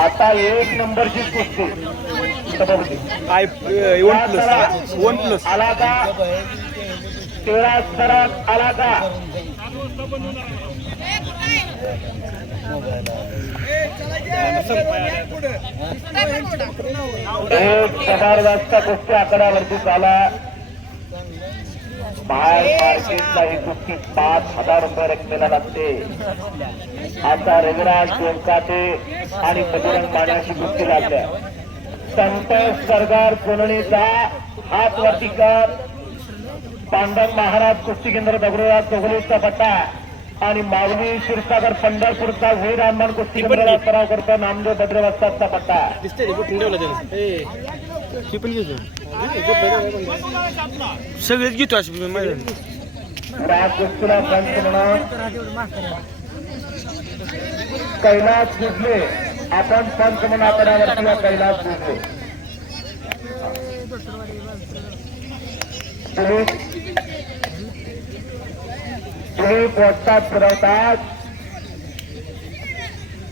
आता 1 नंबरची कुस्ती काय 1+1+ आला का 13 सरात आला का जबरदस्त कुस्ती आकड्यावरती झाला बाहेर मार्केटला ही कुस्ती 5,000 रुपये रकमेला लागते आता रविराज गोंकाटे आणि बजरंग मान्याची कुस्ती लागल्या संतोष सरगार सोनणीचा हात वरती कर पांडव महाराज कुस्ती केंद्र दगडूराज चौगुलेचा पट्टा आणि माऊली क्षीरसागर पंढरपूरचा वीर हनुमान कुस्ती केंद्राला सराव करतो नामदेव बद्रे वस्तादचा पट्टा सगळेच घेतो अशी या कुस्तीला पंच म्हणून कैलास भुजले आपण पंच म्हणून आकड्यावरती कैलास भुजले तुम्ही पोचतात फिरवतात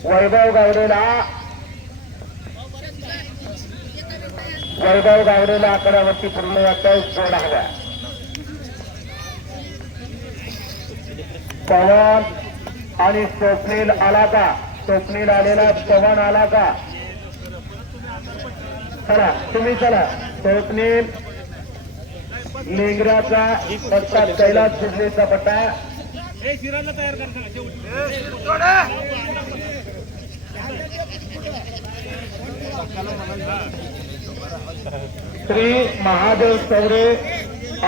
वैभव गावडेला आकड्यावरती पूर्ण जातोय जोड हवा पवन आणि स्वप्नील आला का स्वप्नील आलेला पवन आला का चला तुम्ही चला स्वप्नील लेंगऱ्याचा पट्टा कैलास भुजलेचा पट्टा श्री महादेव चौरे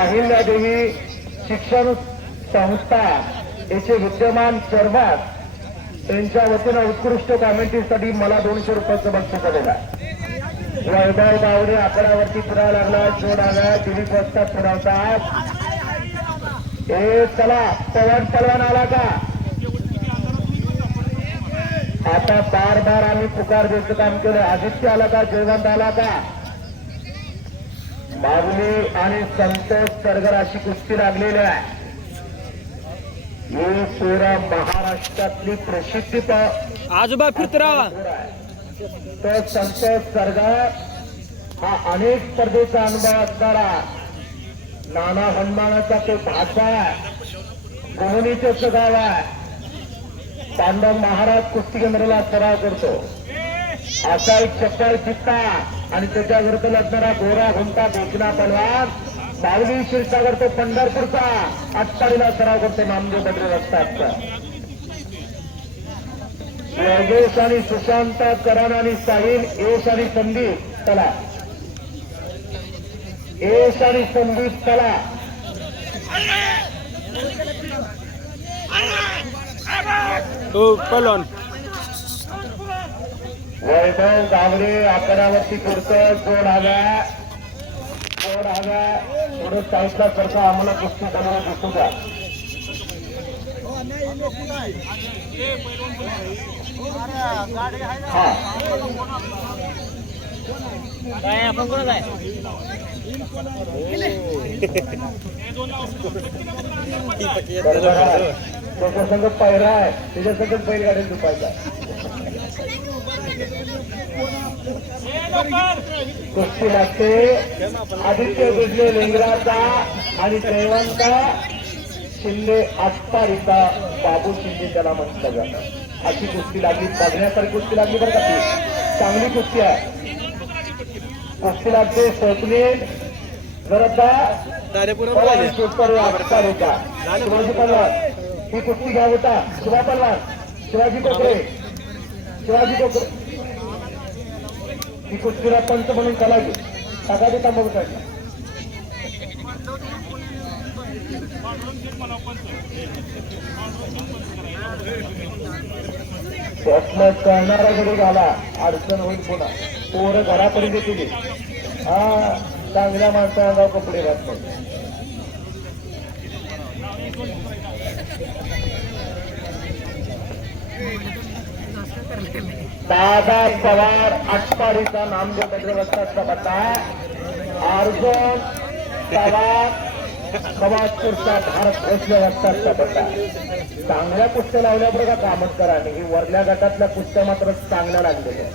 अहिल्यादेवी शिक्षण संस्था याचे विद्यमान चेअरमन त्यांच्या वतीनं उत्कृष्ट कॉमेंट्रीसाठी मला 200 रुपयाचं बक्षीस आलेला वैभव गावडे आकड्यावरती फिरायला लागला जोड आला दिलीप वस्ताद फिरवतात चला पवन पलवान आला का आता बार आम्ही पुकार द्यायचं काम केलं आदित्य आला का जयवंत आला का माऊली आणि संतोष सरगर अशी कुस्ती लागलेली आहे ही पुरा महाराष्ट्रातली प्रसिद्धी आजोबा फिरतरा तो संतोष सरगर हा अनेक स्पर्धेचा अनुभव असणारा नाना हनुमानाचा तो भाषा आहे गोवणीचे गाव आहे पांडव महाराज कुस्ती केंद्राला सराव करतो असा एक चप्पल चित्ता आणि त्याच्या विरुद्ध लागणारा गोरा घुमटा बेचना पलवान माऊली क्षीरसागर तो पंढरपूरचा आटपाडीला सराव करतो नामदेव बद्रे वस्तादचा योगेश आणि सुशांत करण आणि साहिल यश आणि संदीप चला यश आणि संदीप चला पलवान वैभव गावडे आकड्यावरती फिरतोय जोड हव्या थोडं साईडला करतो आम्हाला कुस्ती बनवून दिसू द्या हा काय आपण कोण आहे त्याच्या संगत पायरा आहे त्याच्या संगत बैलगाडी दुपायचा कुस्ती लागते आदित्य बिजले लेंगराचा आणि जयवंत शिंदे आत्तारिता बाबू शिंदे त्याला म्हटलं जातं अशी कुस्ती लागली बघण्यासारखी कुस्ती लागली बरं का ती चांगली कुस्ती आहे कुस्ती लागते स्वप्नील शिवाजी पलवान ही कुस्ती घ्या होता शिवा पलवान शिवाजी कोकरे ही कुस्तीला पंच म्हणून चालायची टाका देता बघू साईडला स्वप्न करणारा जरी झाला अडचण होईल पुन्हा पोरं घरापर्यंत येतील हा चांगल्या माणसाला कपडे घालतात दादा पवार आटपाडीचा नामदेव बद्रे वस्तादचा पट्टा अर्जुन पवार खवासपूरचा भारत भोसले वाजताचा पट्टा. चांगल्या कुस्त्या लावल्या बरं का कामतकरांनी. ही वरल्या गटातल्या कुस्त्या मात्र चांगल्या लागलेल्या.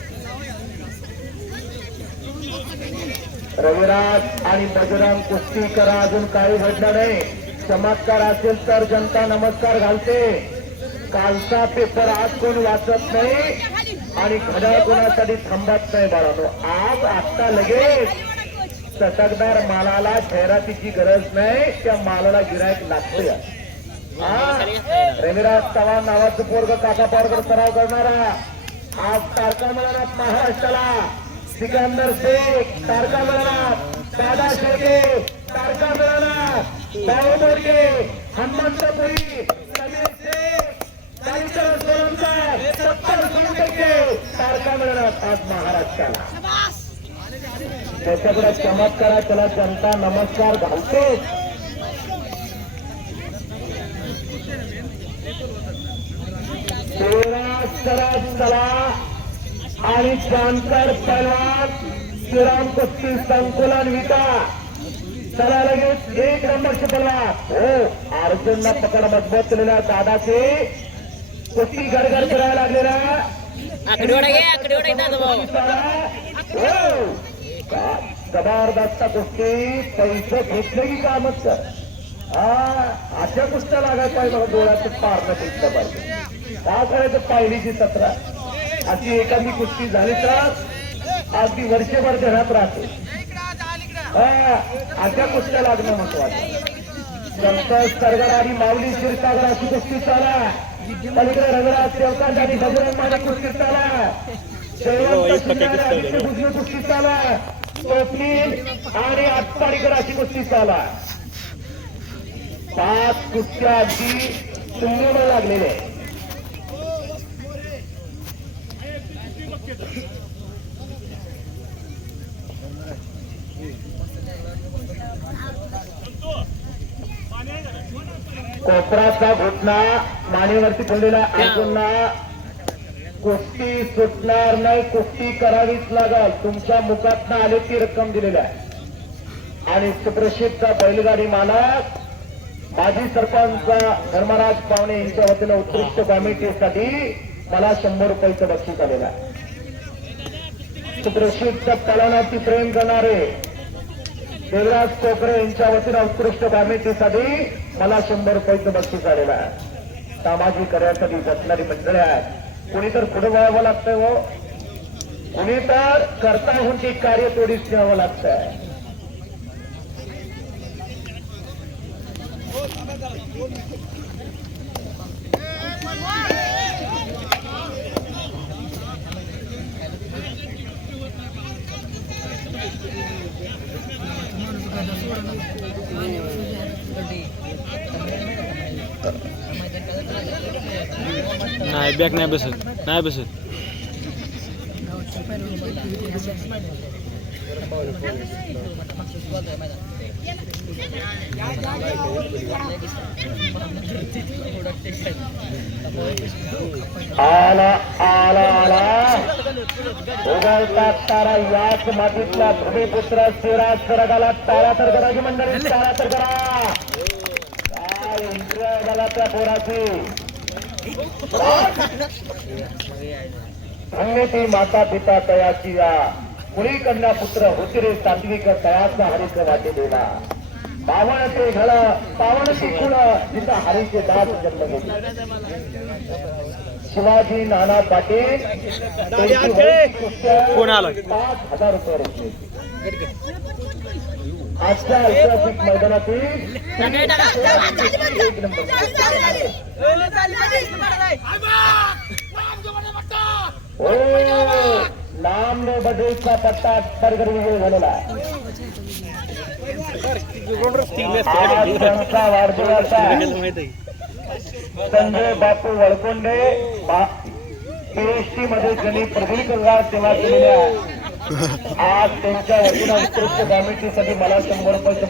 रविराज आणि बजरंग कुस्ती करा, अजून काही घडलं नाही. चमत्कार असेल तर जनता नमस्कार घालते. कालचा पेपर आज कोण वाचत नाही आणि घड्याळ कोणासाठी थांबत नाही बाळानो. आज आत्ता लगेच चटकदार मालाला जाहिरातीची गरज नाही, त्या मालाला गिरायक लागतोय. रविराज चव्हाण नावाचं पोरग काका पारकर सराव करणारा आज तारका मिळणार महाराष्ट्राला. सिकंदर शेख तारका मिळणार, दादा शेळके तारका मिळणार, भाऊ मोडके, हनुमंतपुरी, समीर शेख, कालीचरण सोलंकर 70% तारका मिळणार आज महाराष्ट्राला. त्याच्याकडे चमत्कारा त्याला जनता नमस्कार घालते. चला आणि जानकर पहलवान श्रीराम कुस्ती संकुलन विटा. चला लगेच 1 नंबरचे पहलवान. हो, अर्जुनला पकड मजबूत केलेल्या दादाचे कुस्ती गडगड करायला लागलेला. जबरदस्त कुस्ती. पैसे घेतले की कामच कर. अशा कुस्त्या लागायला पाहिजे बघा. डोळ्याचं पारणं पिकलं पाहिजे. काय करायचं पहिलीची 17 अशी एखादी कुस्ती झाली तर अगदी वर्षभर ध्यानात राहते. अशा कुस्त्या लागणं महत्वाचं. संतोष सरगर आणि माऊली क्षीरसागर अशी कुस्ती चाला. पलीकडे रविराज देवकांत आणि बजरंग माने कुस्ती चाला. कुस्ती चाला. टोपली आणि आटपाडीकर अशी कुस्ती चाला. 5 कुस्त्या अगदी सुंदर लागलेल्या आहे. कोपराचा घुटना मानेवरती पडलेला अर्जुनला कुस्ती सुटणार नाही, कुस्ती करावीच लागल. तुमच्या मुखातनं आले ती रक्कम दिलेली आहे. आणि सुप्रसिद्ध बैलगाडी मालक माजी सरपंच धर्मराज पावणे यांच्या वतीनं उत्कृष्ट कमिटीसाठी मला 100 रुपयाचं बक्षीस आलेलं आहे. सुप्रसिद्ध पलानाची प्रेम करणारे देवराज कोकरे यांच्या वतीनं उत्कृष्ट कमिटीसाठी मला 100 रुपयाचं बक्षीस आलेलं आहे. सामाजिक कार्यासाठी झटणारी मंडळी आहेत. कुणी तर पुढे वळावं लागतंय हो, कुणी तर करता होऊन ते कार्य थोडीच ठेवावं लागतंय. नाही बॅग नाही बसत, नाही बसत. आला आला आला उगवता तारा याच मातीतला भूमिपुत्र श्रीराज सरगाला तारा तर करा की मंडळी, तारा तर करा. काय एन्जॉय झाला त्या पोराची. धन्य ती माता पिता तयाची या कुणी कन्या पुत्र होती रे सात्विक तयाचा हरीच वाटे देवा. पावन ते घड पावन ती कुळ जिथं हरीचे दास जन्म घेतले. शिवाजी नाना पाटील 5,000 रुपये रचले. आजच्या ऐतिहासिक मैदानातील 1 नंबर. हो, लांब बजेटचा पट्टा परगर विजय झालेला. आज त्यांचा वाढदिवस आहे. संजय बापू वळकोंडे पीएचडी मध्ये ज्यांनी प्रदीर्घ काळ सेवा केलेल्या आज त्यांच्या वतीनं उत्कृष्ट कमिटीसाठी मला 100 रुपये